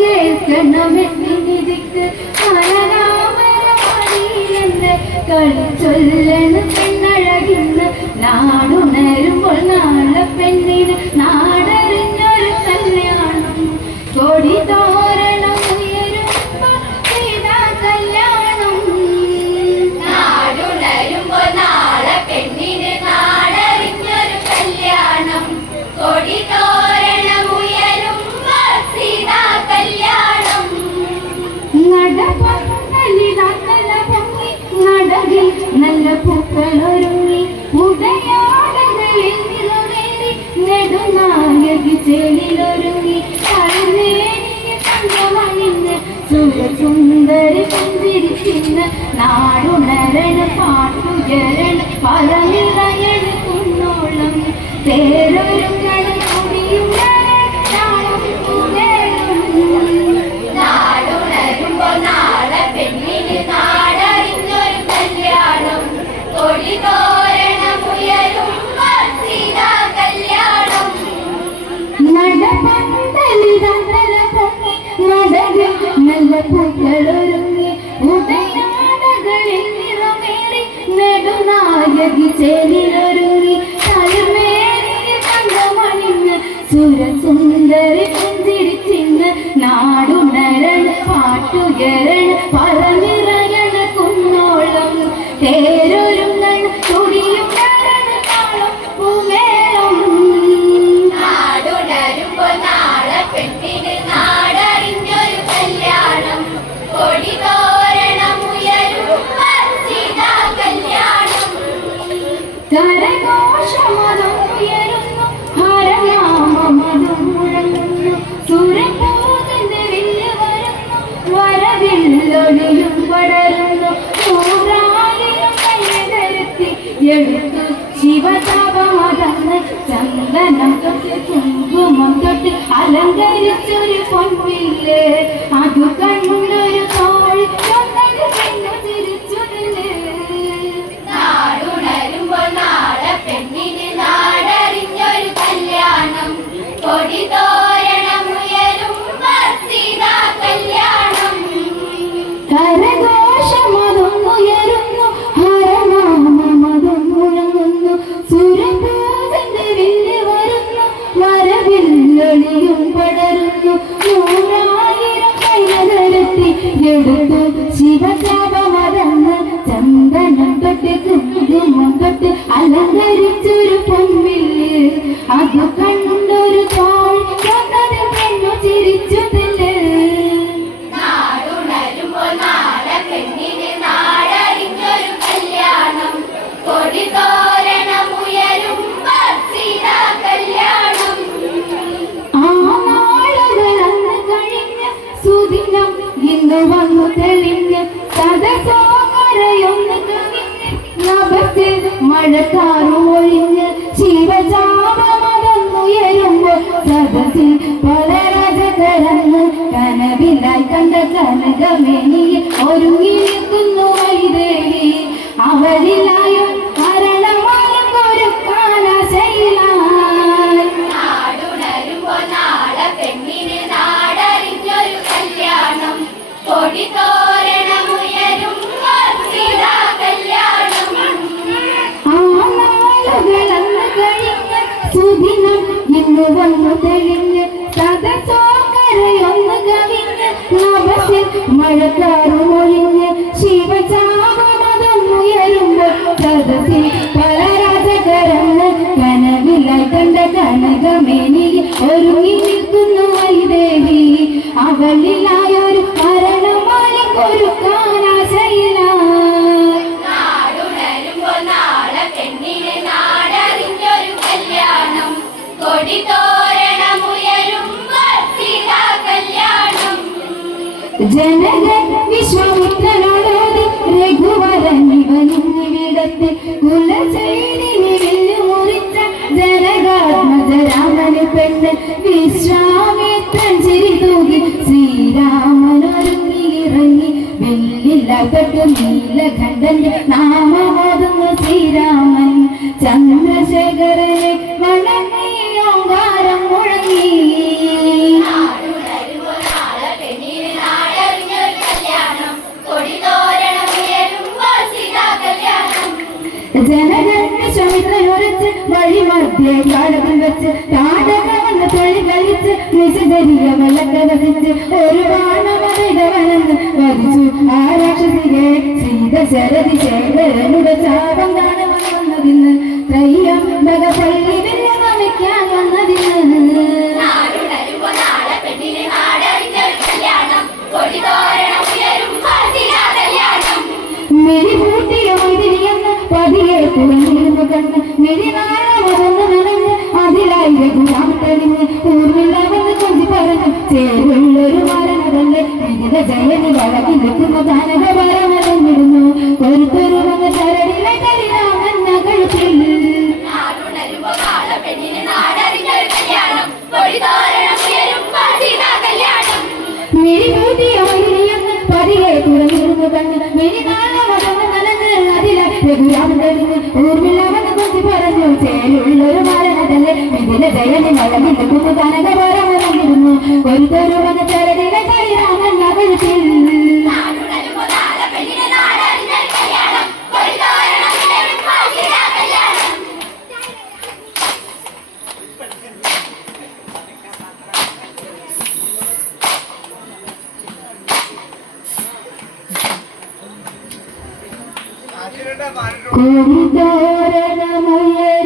കേൾക്കണമെന്നിരിക്ക് മനരാമരാടിയെന്ന് കളിച്ചൊല്ലണ് പെണ്ണഴകിന്ന് നാടുണരുമ്പോൾ നാളെ പെണ്ണിന് നാടറിഞ്ഞൊരു കല്യാണം കൊടി തോരണം ഉയരുമ്പോൾ സീതാ കല്യാണം നാടുണരുമ്പോൾ നാളെ പെണ്ണിന് നാടറിഞ്ഞൊരു കല്യാണം കൊടി തോരണം ഉയരുമ്പോൾ സീതാ കല്യാണം നടപ്പന്തലിതല്ല പൊങ്ങി നടകിൽ നല്ല പൂക്കളൊരുങ്ങി ഉടയാടകളിൽ നിറവേറി നെടുനായകി ചേലിലൊരുങ്ങി കരുനേരിയ തങ്കമണിന്ന് സുഖസുന്ദരി പുഞ്ചിരിക്കുന്ന നാടുണരണ പാട്ടുയരണ പരനിറയണ കുന്നോളം തേരൊരുങ്ങണ നാടുണരുമ്പോൾ നാളെ പെണ്ണിന് നാടറിഞ്ഞൊരു കല്യാണം കൊടി തോരണം ഉയരുമ്പോൾ സീതാ കല്യാണം നടപ്പന്തലിതല്ല പൊങ്ങി നടകിൽ നല്ല പൂക്കളൊരുങ്ങി ഉടയാടകളിൽ നിറമേറി നെടുനായകി ചേലിലൊരുങ്ങി തലമേറിയ തങ്കമണിന്ന് സുരസുന്ദരി പുഞ്ചിരിച്ചിന്ന് നാടുണരണ പാട്ടുയരണ പറനിറയണ കുന്നോളം തേരൊരുങ്ങണ തുടിയുണരണ താളം പൂമേളം നാടുണരുമ്പോൾ നാളെ പെണ്ണിന് നാടറിഞ്ഞൊരു കല്യാണം കൊടി തോരണം ഉയരുമ്പോൾ സീതാ കല്യാണം കരഘോഷമതം ഉയരുന്നു ഹരനാമമതം മുഴങ്ങുന്നു സുരഭൂതന്റെ വില്ല് വരുന്നു വരവില്ലൊളിയും പടരുന്നു നൂറായിരം കൈതരുത്തി എടുത്തു ശിവതാപമതന്ന് ചന്ദനം തൊട്ട് കുങ്കുമം തൊട്ട് അലങ്കരിച്ചൊരു പൊൻപില്ലേ അതു കണ്ടൊരു തോഴി ചന്ദന പെണ്ണു ചിരിച്ചു നിന്നെ നാടുണരുമ്പോൾ നാളെ പെണ്ണിന് നാടറിഞ്ഞൊരു കല്യാണം കൊടി തോരണം ഉയരുമ്പോൾ സീതാ കല്യാണം കരഘോഷമതം ഉയരുന്നു ഹരനാമമതം മുഴങ്ങുന്നു സുരഭൂതന്റെ വില്ല് വരുന്നു വരവില്ലൊളിയും പടരുന്നു നൂറായിരം കൈതരുത്തി എടുത്തു ശിവശാപമതന്ന് ചന്ദനം തൊട്ട് കുങ്കുമം തൊട്ട് അലങ്കരിച്ചൊരു പൊൻവില്ല് അതു കണ്ടൊരു തോഴി ചന്ദന പെണ്ണു ചിരിച്ചു തന്നെ നാടുണരുമ്പോൾ നാളെ പെണ്ണിന് നാടറിഞ്ഞൊരു കല്യാണം കൊടി തോരണം ഉയരുമ്പോൾ സീതാ കല്യാണം ആ നാളുകളന്ന് കഴിഞ്ഞ സുദിനം ഇന്ന് വന്നു തെളിഞ്ഞ് സദസോകരയൊന്ന് കവിഞ്ഞ് നഭത്തിൽ മഴക്കാറുമൊഴിഞ്ഞ് ശിവജാപമതൊന്നുയരുമ്പോൾ സദസ്സിൽ പല രജകരന്ന് കനവിലായി കണ്ട കനകമേനിയെ ഒരുങ്ങി നിൽക്കുന്നു വൈദേവി അവളിലായും മരണമായും ഒരു കാലശൈലായി നാടുണരുമ്പോൾ നാളെ പെണ്ണിന് നാടറിഞ്ഞൊരു കല്യാണം കൊടി തോരണം ഉയരുമ്പോൾ സീതാ കല്യാണം ആ നാളുകളന്ന് കഴിഞ്ഞ് സുദിനം ഇന്ന് വന്നു തെളിഞ്ഞ് സദസോകരയൊന്ന് കവിഞ്ഞ് നഭത്തിൽ മഴക്കാറുമൊഴിഞ്ഞ് ശിവചാപമതൊന്നുയരുമ്പോൾ സദസ്സിൽ പല രാജകരന്ന് കനവിലായി കണ്ട കനകമേനിയെ ഒരുങ്ങി നിൽക്കുന്നു വൈദേവി അവളിലായൊരു മരണമായും ഒരു കാനാശയിലായി നാടുണരുമ്പോൾ നാളെ പെണ്ണിന് നാടറിഞ്ഞൊരു കല്യാണം കൊടി തോരണം ഉയരുമ്പോൾ സീതാ കല്യാണം ജനകൻ വിശ്വാമിത്രനോടോതി രഘുവരനിവനിവിടത്തെ കുലചൈലിനി വില്ലു മുറിച്ച ജനകാത്മജരാമന് പെണ്ണ് വിശ്വാമിത്രൻ ചിരി തൂകി ശ്രീരാമനൊരുങ്ങിയിറങ്ങി വെള്ളില്ല തൊട്ട് നീലകണ്ഠന്റെ നാമമോതുന്ന ശ്രീരാമൻ ചന്ദ്രശേഖരനെ വണങ്ങി ഓങ്കാരം മുഴങ്ങി നാടുണരുമ്പോൾ നാളെ മധ്യ കാലത്തിൽ വെച്ച് താടകമെന്ന് തൊഴിൽ കളിച്ച് നിശചരിയ മലക്കെ വസിച്ച് ഒരു ബാണമതവനെന്ന് വധിച്ചു ആ രാക്ഷസിയെ ശ്രീദശരഥി ശേഖരനുടെ ശാപം കാണാൻ വന്നതിന്ന് ത്രയ്യംബക പള്ളി വില്ല് നമിക്കാൻ വന്നതിന്ന് നാടുണരുമ്പോ നാളെ പെണ്ണിനെ നാടറിഞ്ഞൊരു കല്യാണം കൊടിതോരണം ഉയരുമ്പോൾ കല്യാണം മിഴിപൂട്ടിയ മൈതിരിയെന്ന് പതിയെ തുറന്നിരുന്നു കണ്ണ് മിഴിനാളമതൊന്ന് നനഞ്ഞ് അതിലായി രഘുരാം തെളിഞ്ഞ് ഊർമില്ലാവെന്ന് കൊഞ്ചി പറഞ്ഞു ചേരുള്ളൊരു മരണതല്ലേ വിവിധ ജയനി വളക്കി നിൽക്കുന്ന കനകപരമറിഞ്ഞിരുന്നു കൊരുത്തൊരു വന്ന ശരണിലെ കരിരാമൻ കഴുത്തിൽ നാടുണരുമ്പോ നാളെ പെണ്ണിനെ നാടറിഞ്ഞൊരു കല്യാണം കൊടിതോരണം ഉയരുമ്പോൾ കല്യാണം മിഴിപൂട്ടിയ മൈതിരിയെന്ന് പതിയെ തുറന്നിരുന്നു കണ്ണ് മിഴിനാളമതൊന്ന് നനഞ്ഞ് അതിലായി രഘുരാം തെളിഞ്ഞ് ഊർമില്ലാവെന്ന് കൊഞ്ചി പറഞ്ഞു ചേരുള്ളൊരു മരണതല്ലേ വിവിധ ജയനി വളക്കി നിൽക്കുന്ന കനകപരമറിഞ്ഞിരുന്നു കൊരുത്തൊരു വന്ന ശരണിലെ കരിരാമൻ കഴുത്തിൽ നാടുണരുമ്പോ നാളെ പെണ്ണിനെ നാടറിഞ്ഞൊരു കല്യാണം കൊടിതോരണം ഉയരുമ്പോൾ കല്യാണം കൊടിതോരണമുയരുമ്പോൾ